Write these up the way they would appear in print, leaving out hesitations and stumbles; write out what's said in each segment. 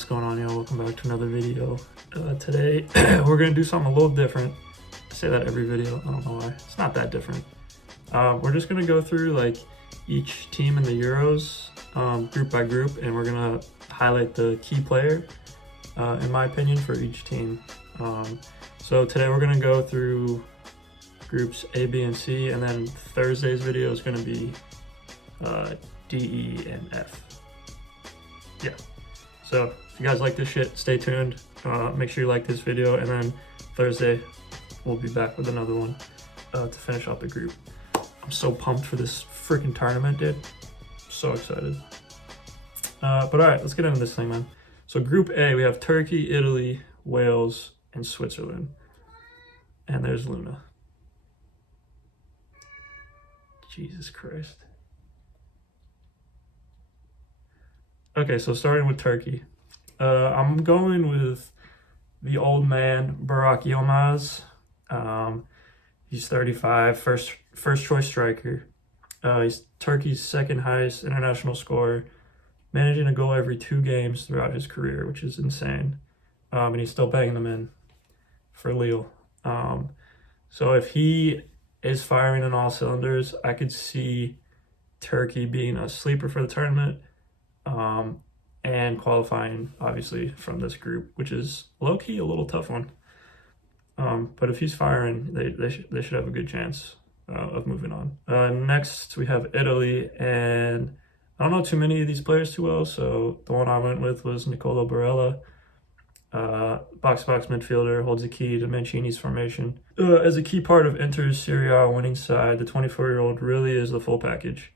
what's going on, y'all? Welcome back to another video. Today we're gonna do something a little different. I say that every video, I don't know why. It's not that different. We're just gonna go through like each team in the Euros, group by group, and we're gonna highlight the key player, in my opinion, for each team. So today we're gonna go through groups A, B, and C, and then Thursday's video is gonna be D, E, and F. Yeah. So if you guys like this shit, stay tuned. Make sure you like this video, and then Thursday we'll be back with another one to finish off the group. I'm so pumped for this freaking tournament, dude. So excited. But all right, let's get into this thing, man. So Group A, we have Turkey, Italy, Wales, and Switzerland. And there's Luna. Jesus Christ. Okay, so starting with Turkey. I'm going with the old man, Burak Yilmaz. He's 35, first choice striker. He's Turkey's second highest international scorer, managing a goal every 2 games throughout his career, which is insane. And he's still banging them in for Lille. So if he is firing on all cylinders, I could see Turkey being a sleeper for the tournament. And qualifying, obviously, from this group, which is low-key a little tough one. But if he's firing, they should have a good chance of moving on. Next, we have Italy, and I don't know too many of these players too well, so the one I went with was Nicolo Barella. Box-to-box midfielder, holds the key to Mancini's formation. As a key part of Inter's Serie A winning side, the 24-year-old really is the full package,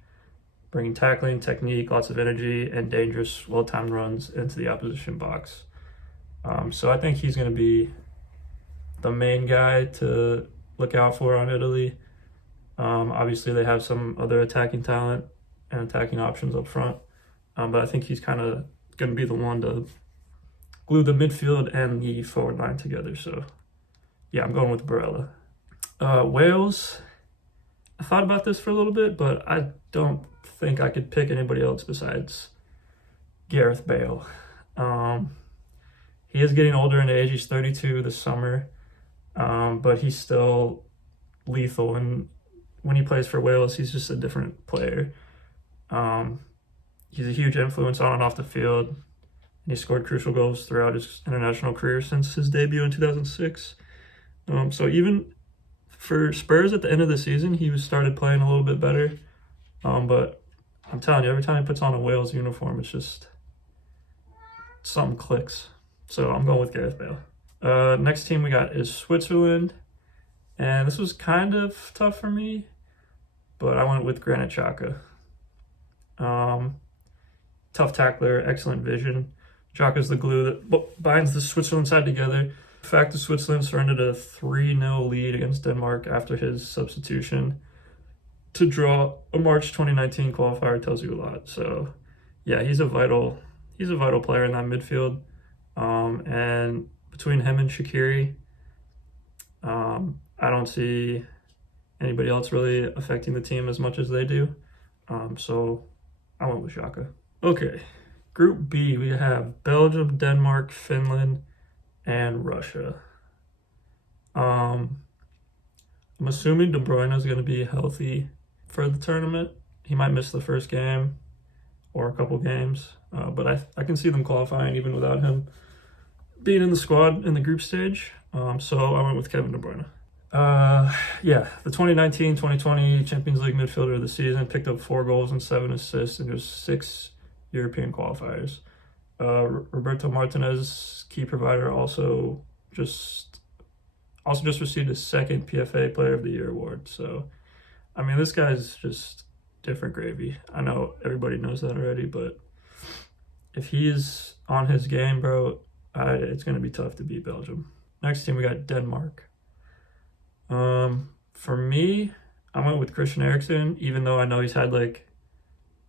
bringing tackling, technique, lots of energy, and dangerous, well-timed runs into the opposition box. So I think he's going to be the main guy to look out for on Italy. Obviously, they have some other attacking talent and attacking options up front, but I think he's kind of going to be the one to glue the midfield and the forward line together. So, yeah, I'm going with Barella. Wales, I thought about this for a little bit, but I don't think I could pick anybody else besides Gareth Bale. He is getting older in age. He's 32 this summer, but he's still lethal. And when he plays for Wales, he's just a different player. He's a huge influence on and off the field. And he scored crucial goals throughout his international career since his debut in 2006. So even for Spurs at the end of the season, he started playing a little bit better. But I'm telling you, every time he puts on a Wales uniform, it's just something clicks. So I'm going with Gareth Bale. Next team we got is Switzerland. And this was kind of tough for me, but I went with Granit Xhaka. Tough tackler, excellent vision. Xhaka's the glue that binds the Switzerland side together. The fact that Switzerland surrendered a 3-0 lead against Denmark after his substitution to draw a March 2019 qualifier tells you a lot. So, yeah, he's a vital player in that midfield. And between him and Shaqiri, I don't see anybody else really affecting the team as much as they do. So I went with Xhaka. Okay, Group B, we have Belgium, Denmark, Finland, and Russia. I'm assuming De Bruyne is going to be healthy for the tournament. He might miss the first game or a couple games, but I can see them qualifying even without him being in the squad in the group stage. So I went with Kevin De Bruyne. Yeah, the 2019-2020 Champions League midfielder of the season, picked up 4 goals and 7 assists in just 6 European qualifiers. Roberto Martinez, key provider, also just received his 2nd PFA Player of the Year award. So, I mean, this guy's just different gravy. I know everybody knows that already, but if he's on his game, bro, it's going to be tough to beat Belgium. Next team, we got Denmark. For me, I went with Christian Eriksen, even though I know he's had, like,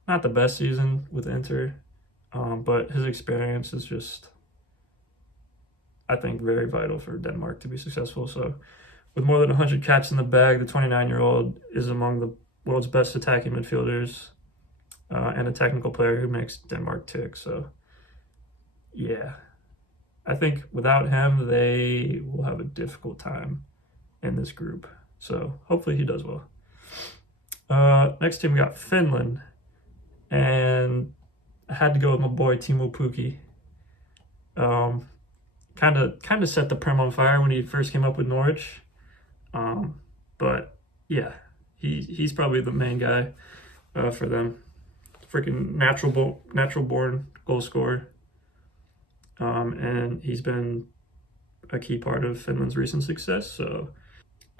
not the best season with Inter, but his experience is just, I think, very vital for Denmark to be successful. So with more than 100 caps in the bag, the 29-year-old is among the world's best attacking midfielders and a technical player who makes Denmark tick. So yeah, I think without him, they will have a difficult time in this group. So hopefully he does well. Next team, we got Finland. And I had to go with my boy Timo Pukki. Kind of set the Prem on fire when he first came up with Norwich. But yeah, he's probably the main guy for them. Freaking natural born goal scorer. And he's been a key part of Finland's recent success. So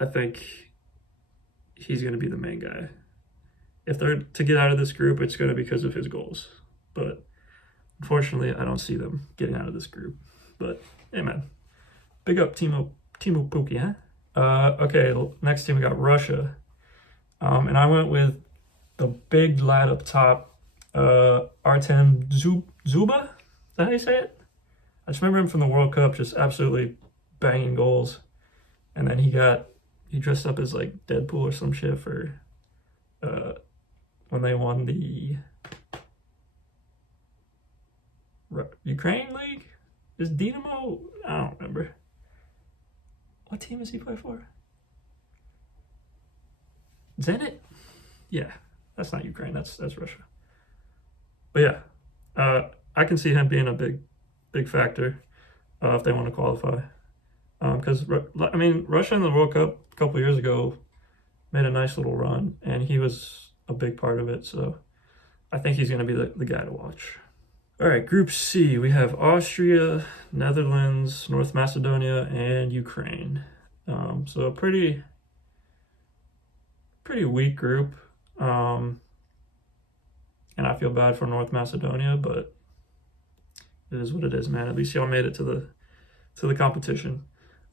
I think he's going to be the main guy. If they're to get out of this group, it's going to be because of his goals. But unfortunately, I don't see them getting out of this group. But hey, man, big up Timo Pukki, huh? Okay, next team we got Russia, and I went with the big lad up top, Artem Zuba. Is that how you say it? I just remember him from the World Cup, just absolutely banging goals, and then he dressed up as like Deadpool or some shit for when they won the Ukraine League. Is Dynamo? I don't remember. What team does he play for? Zenit? Yeah, that's not Ukraine. That's Russia. But yeah, I can see him being a big factor if they want to qualify. Because I mean, Russia in the World Cup a couple years ago made a nice little run, and he was a big part of it. So I think he's going to be the guy to watch. All right, Group C, we have Austria, Netherlands, North Macedonia, and Ukraine. So a pretty weak group. And I feel bad for North Macedonia, but it is what it is, man. At least y'all made it to the competition.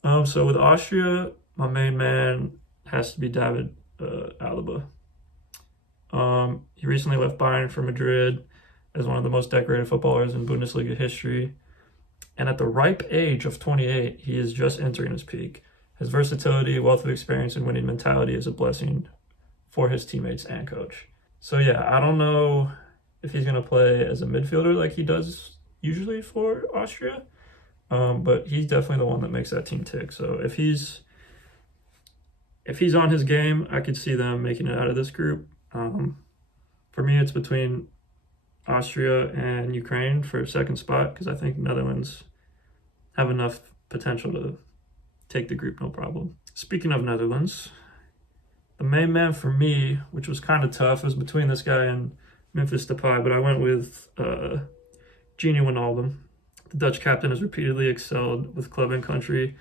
So with Austria, my main man has to be David Alaba. He recently left Bayern for Madrid as one of the most decorated footballers in Bundesliga history. And at the ripe age of 28, he is just entering his peak. His versatility, wealth of experience, and winning mentality is a blessing for his teammates and coach. So yeah, I don't know if he's going to play as a midfielder like he does usually for Austria, but he's definitely the one that makes that team tick. So if he's on his game, I could see them making it out of this group. For me, it's between Austria and Ukraine for second spot, because I think Netherlands have enough potential to take the group no problem. Speaking of Netherlands, the main man for me, which was kind of tough, was between this guy and Memphis Depay, but I went with Gini Wijnaldum. The Dutch captain has repeatedly excelled with club and country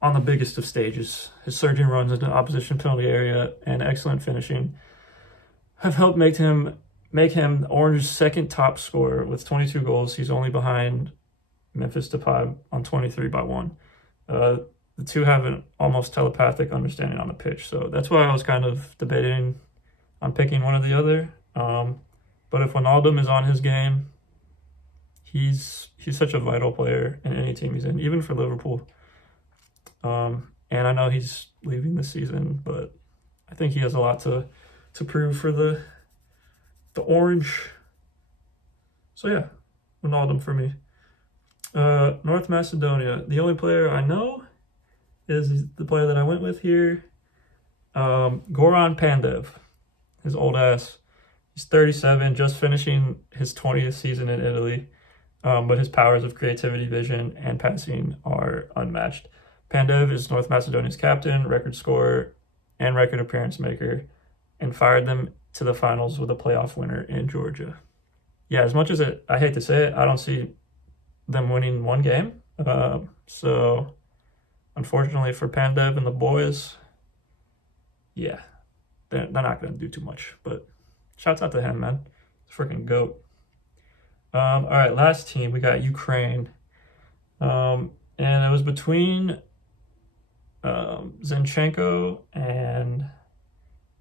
on the biggest of stages. His surging runs into opposition penalty area and excellent finishing have helped make him Orange's second top scorer with 22 goals. He's only behind Memphis Depay on 23 by one. The two have an almost telepathic understanding on the pitch, so that's why I was kind of debating on picking one or the other. But if Wijnaldum is on his game, he's such a vital player in any team he's in, even for Liverpool. And I know he's leaving this season, but I think he has a lot to prove for the Orange. So yeah, Wijnaldum for me. North Macedonia, the only player I know is the player that I went with here, Goran Pandev, his old ass. He's 37, just finishing his 20th season in Italy, but his powers of creativity, vision, and passing are unmatched. Pandev is North Macedonia's captain, record scorer, and record appearance maker, and fired them to the finals with a playoff winner in Georgia. Yeah, as much as I hate to say it, I don't see them winning one game. So unfortunately for Pandev and the boys, yeah, they're not going to do too much. But shouts out to him, man. Freaking GOAT. All right, last team, we got Ukraine. And it was between Zinchenko and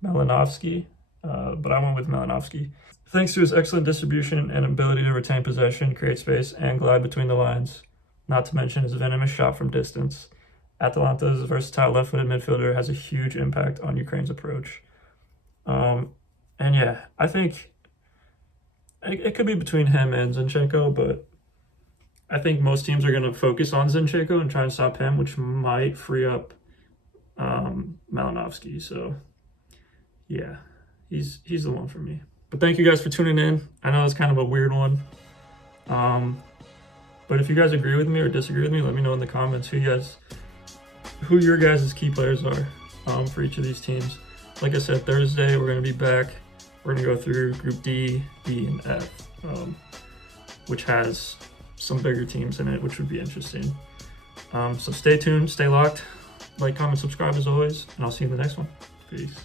Malinovsky, but I went with Malinovsky. Thanks to his excellent distribution and ability to retain possession, create space, and glide between the lines, not to mention his venomous shot from distance, Atalanta's versatile left-footed midfielder has a huge impact on Ukraine's approach. And yeah, I think it could be between him and Zinchenko, but I think most teams are going to focus on Zinchenko and try and stop him, which might free up Malinovsky. So, yeah, he's the one for me. But thank you guys for tuning in. I know it's kind of a weird one. But if you guys agree with me or disagree with me, let me know in the comments who your guys' key players are for each of these teams. Like I said, Thursday we're going to be back. We're going to go through Group D, B, and F, which has some bigger teams in it, which would be interesting. So stay tuned, stay locked, like, comment, subscribe as always, and I'll see you in the next one. Peace.